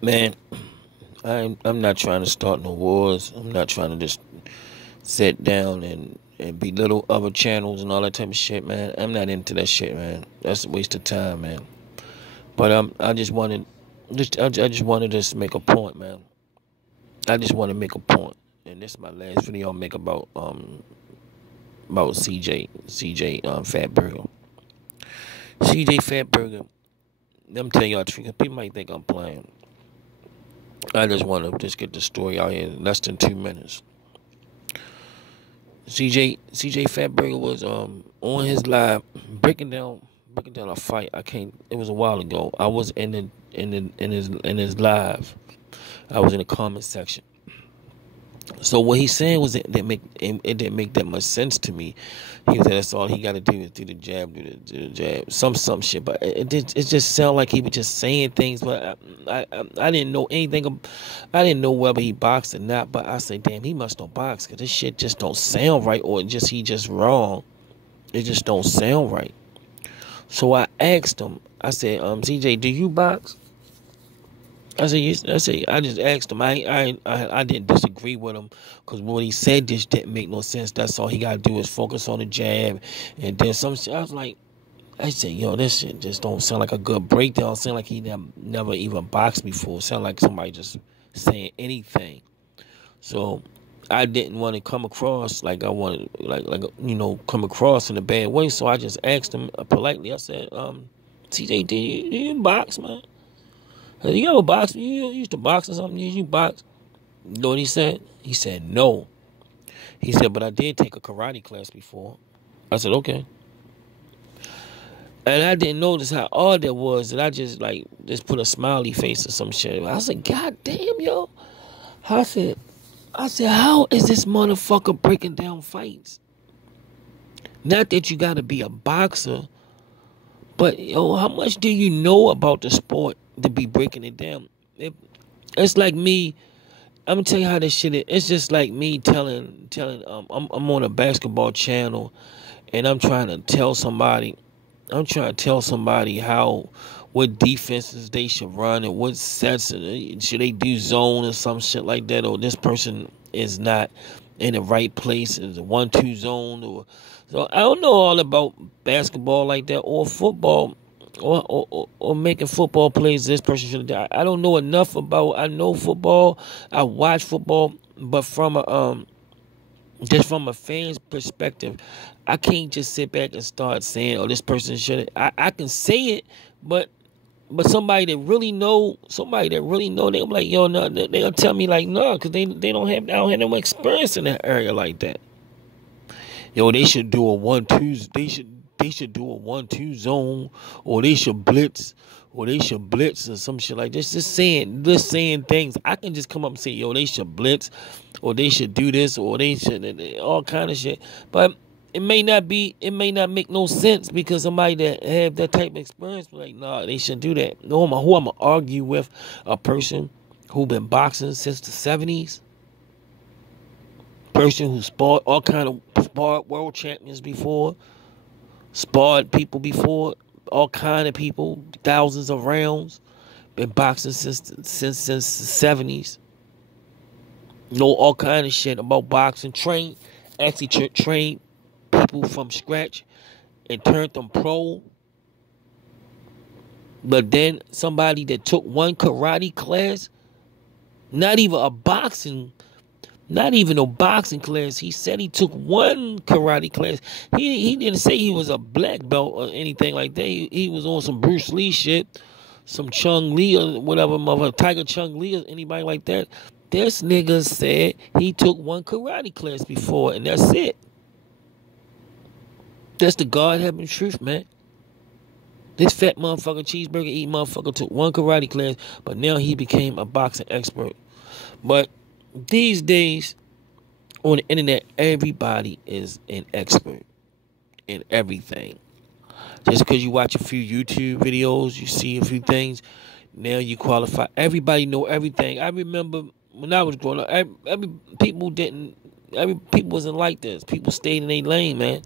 Man, I'm not trying to start no wars. I'm not trying to just sit down and belittle other channels and all that type of shit, man. I'm not into that shit, man. That's a waste of time, man. But I just wanted, I just wanted to just make a point, man. I just want to make a point, and this is my last video I'll make about CJ Fatburger. CJ Fatburger. I'm telling y'all the truth. People might think I'm playing. I just want to just get the story out here in less than 2 minutes. CJ Fatburger was on his live breaking down a fight. I can't. It was a while ago. I was in his live. I was in the comment section. So what he's saying was it didn't make that much sense to me. He said that's all he got to do is do the jab, do the jab, some shit. But it just sounded like he was just saying things. But I didn't know anything. I didn't know whether he boxed or not. But I said, damn, he must not box because this shit just don't sound right, or he just wrong. It just don't sound right. So I asked him. I said, CJ, do you box? I said, yes. I just asked him. I didn't disagree with him because what he said just didn't make no sense. That's all he got to do is focus on the jab. And then some shit, I was like, I said, yo, this shit just don't sound like a good breakdown. Sound like he never even boxed before. Sound like somebody just saying anything. So I didn't want to come across like I wanted, come across in a bad way. So I just asked him politely. I said, TJ, do you box, man? You ever box? You used to box or something? You box? You know what he said? He said no. He said, but I did take a karate class before. I said, okay. And I didn't notice how odd that was that I just put a smiley face or some shit. I said, God damn, yo. I said, how is this motherfucker breaking down fights? Not that you gotta be a boxer, but yo, how much do you know about the sport to be breaking it down? It's like me. I'm gonna tell you how this shit is. It's just like me telling. I'm on a basketball channel, and I'm trying to tell somebody. How what defenses they should run and what sets should they do zone or some shit like that, or this person is not in the right place, is a 1-2 zone, or so I don't know all about basketball like that or football. Or making football plays. This person should have. I don't know enough about. I know football. I watch football, but from a just from a fan's perspective, I can't just sit back and start saying, "Oh, this person should." I can say it, but somebody that really know, they'll be like, "Yo, no," they'll tell me like, "No," because they don't have. I don't have no experience in that area like that. Yo, they should do a 1-2. They should do a 1-2 zone, or they should blitz, or some shit like this. Just saying things. I can just come up and say, yo, they should blitz, or they should do this, or they should all kind of shit. But it may not make no sense because somebody that have that type of experience be like, nah, they should do that. No, who I'm gonna argue with a person who been boxing since the 70s. Person who sparred world champions before. Sparred people before, all kind of people, thousands of rounds. Been boxing since the 70s. Know all kind of shit about boxing. Trained people from scratch and turned them pro. But then somebody that took one karate class, not even a boxing class. He said he took one karate class. He didn't say he was a black belt or anything like that. He was on some Bruce Lee shit, some Chung Lee or whatever, Tiger Chung Lee or anybody like that. This nigga said he took one karate class before, and that's it. That's the God-having truth, man. This fat motherfucker, cheeseburger eating motherfucker took one karate class, but now he became a boxing expert. But these days, on the internet, everybody is an expert in everything. Just because you watch a few YouTube videos, you see a few things, now you qualify. Everybody know everything. I remember when I was growing up, people wasn't like this. People stayed in their lane, man.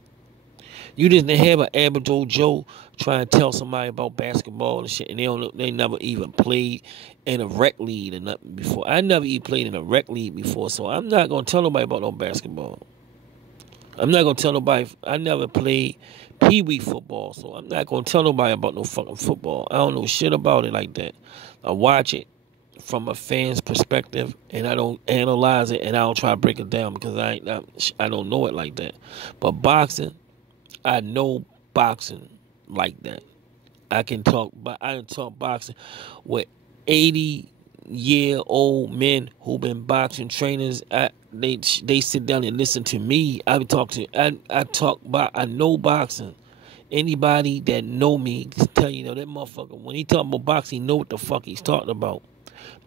You didn't have an average old Joe try and tell somebody about basketball and shit, and they never even played in a rec league or nothing before. I never even played in a rec league before, so I'm not gonna tell nobody about no basketball. I'm not gonna tell nobody. I never played pee-wee football, so I'm not gonna tell nobody about no fucking football. I don't know shit about it like that. I watch it from a fan's perspective, and I don't analyze it, and I don't try to break it down because I don't know it like that. But boxing, I know boxing like that. I can talk boxing with 80-year-old men who've been boxing trainers. They sit down and listen to me. I know boxing. Anybody that know me can tell you that motherfucker, when he talking about boxing, he know what the fuck he's talking about.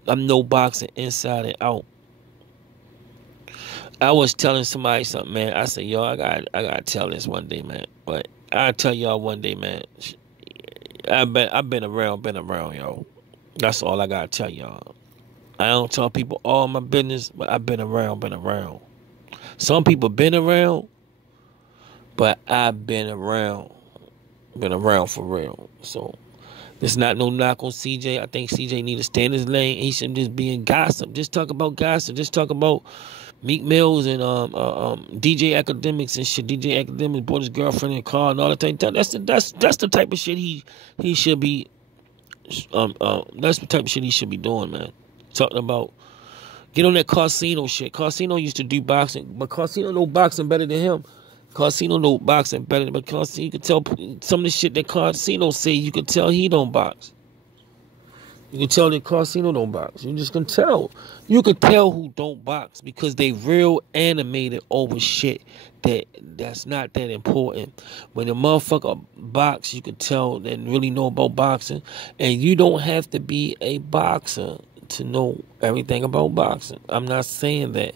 I'm no boxing inside and out. I was telling somebody something, man. I said, yo, I gotta tell this one day, man. But I'll tell y'all one day, man. I've been around, yo. That's all I gotta tell y'all. I don't tell people all my business, but I've been around. Some people been around, but I've been around. Been around for real. So there's not no knock on CJ. I think CJ need to stay in his lane. He shouldn't just be in gossip. Just talk about gossip. Just talk about Meek Mills and DJ Academics and shit. DJ Academics bought his girlfriend in a car and all that type. That's the type of shit he should be. That's the type of shit he should be doing, man. Talking about get on that Casino shit. Casino used to do boxing, but Casino know boxing better than him. Casino know boxing better than Casino. You could tell some of the shit that Casino say. You could tell he don't box. You can tell that Casino don't box. You just can tell. You can tell who don't box because they real animated over shit that's not that important. When a motherfucker box, you can tell they really know about boxing. And you don't have to be a boxer to know everything about boxing. I'm not saying that.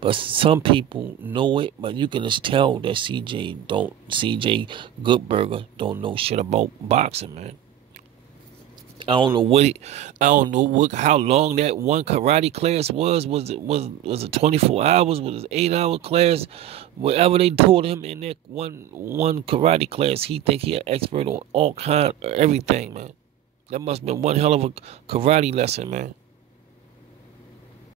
But some people know it, but you can just tell that CJ Goodburger don't know shit about boxing, man. I don't know how long that one karate class was. Was it 24 hours? Was it 8-hour class? Whatever they told him in that one karate class, he think he an expert on all kind of everything, man. That must have been one hell of a karate lesson, man.